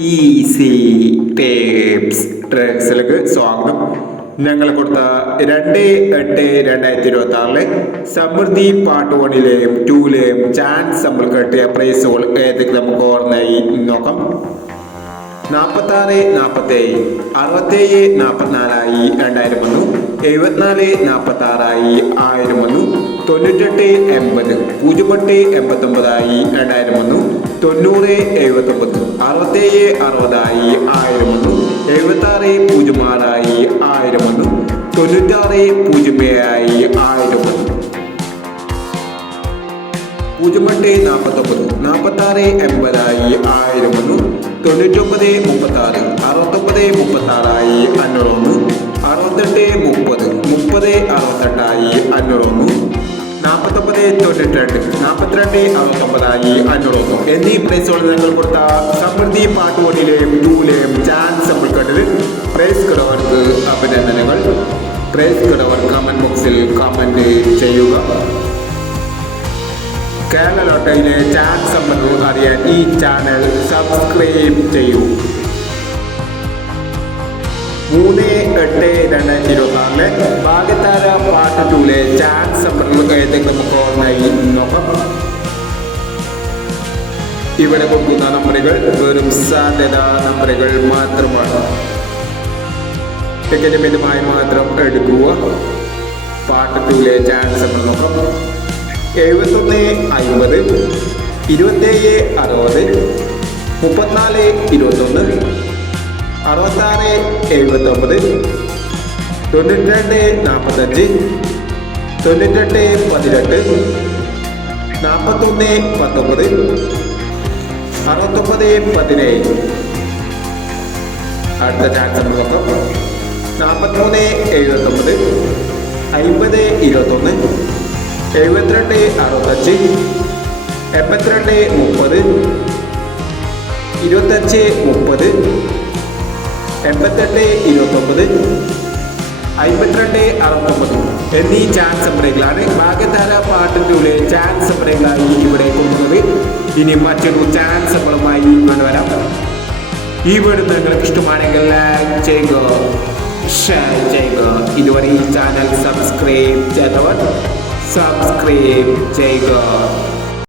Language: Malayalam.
ഈസി ടേപ്സ് ട്രേക്സിലേക്ക് സ്വാഗതം. ഞങ്ങൾ കൊടുത്ത 2/8/2026 സമൃദ്ധി പാർട്ട് 1ലെയും 2ലെയും ചാൻസ് നമ്മൾ കിട്ടിയ പ്രൈസുകൾ ഏതൊക്കെ നമുക്ക് ഓർമ്മയായി നോക്കാം. 46, 47, 67, 44 2000 വന്നു. 74, 46 1000 വന്നു. 98, 80, 08, 89 2000 വന്നു. 90, 79, 67, 60 1000 വന്നു. 76, 06 1000 വന്നു. 96, 07 1000 വന്നു. 08, 49, 46, 80 1000 വന്നു. 99, 36, 69, 36 500 വന്നു. 68, 30, 30, 68 500 വന്നു. 49, 92, 42, 69 500 വന്നു. എന്നീ പ്രൈസുകൾ നിങ്ങൾ കൊടുത്ത സമൃദ്ധി പാർട്ട് 1ലെയും 2ലെയും ചാൻസ് നമ്മൾ കണ്ടത്. പ്രൈസ് കിടവർക്ക് അഭിനന്ദനങ്ങൾ. പ്രൈസ് കിടവർ കമന്റ് ബോക്സിൽ കമന്റ് ചെയ്യുക. കേരള ലോട്ടറിയിലെ ചാൻസ് നമ്പറുകൾ അറിയാൻ ഈ ചാനൽ സബ്സ്ക്രൈബ് ചെയ്യൂ. 3/8/2026 ഭാഗ്യത്താര പാർട്ട് 2ലെ ചാൻസ് നമ്പറുകൾ ഏതൊക്കെ നമുക്ക് ഓർമ്മയായി നോക്കാം. ഇവിടെ കൊടുക്കുന്ന നമ്പറുകൾ വെറും സാധ്യത നമ്പറുകൾ മാത്രമാണ്. ടിക്കറ്റ് മിതമായി മാത്രം എടുക്കുക. പാർട്ട് 2ലെ ചാൻസ് നമ്പർ നോക്കാം. 71, 50, 27, 60, 34, 21, 66, 79, 92, 45, 98, 18, 41, 19, 69, 17. അടുത്ത ചാൻസ് നമ്മൾ നോക്കാം. 43, 79, 50, 21, 72, 65, 82, 30, 25, 30, 88, 29, 52, 69 എന്നീ ചാൻസ് നമ്പറുകളാണ് ഭാഗ്യധാര പാർട്ട് 2ലെ ചാൻസ് നമ്പറുകളായി ഇവിടെ കൊടുക്കുന്നത്. ഇനി മറ്റൊരു ചാൻസ് നമ്പറുമായി വരാം. ഈ വീഡിയോ നിങ്ങൾക്ക് ഇഷ്ടമാണെങ്കിൽ ലൈക്ക് ചെയ്യുക, ഷെയർ ചെയ്യുക. ഇതുവരെ ഈ ചാനൽ സബ്സ്ക്രൈബ് ചെയ്തവർ സബ്സ്ക്രൈബ് ചെയ്യുക.